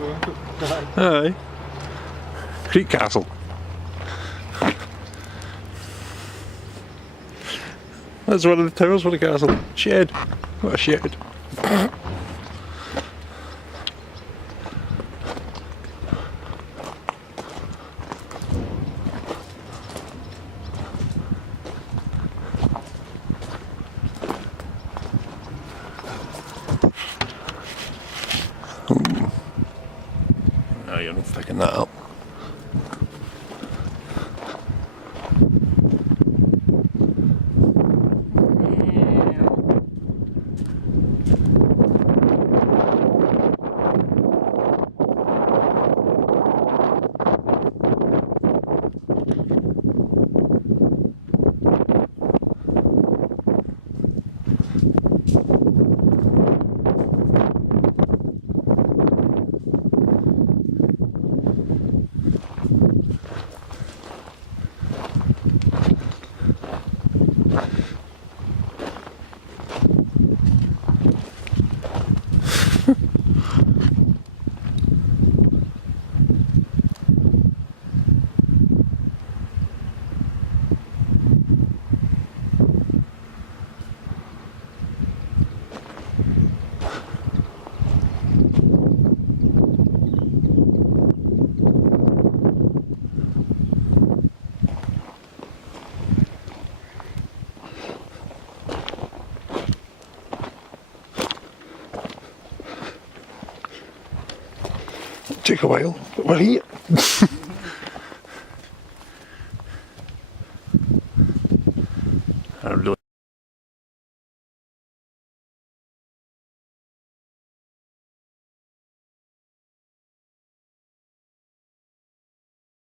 Aye. Creich Castle. That's one of the towers for the castle. Shed. What a shed. No, you're not picking that up. Take a while, but we're here. I really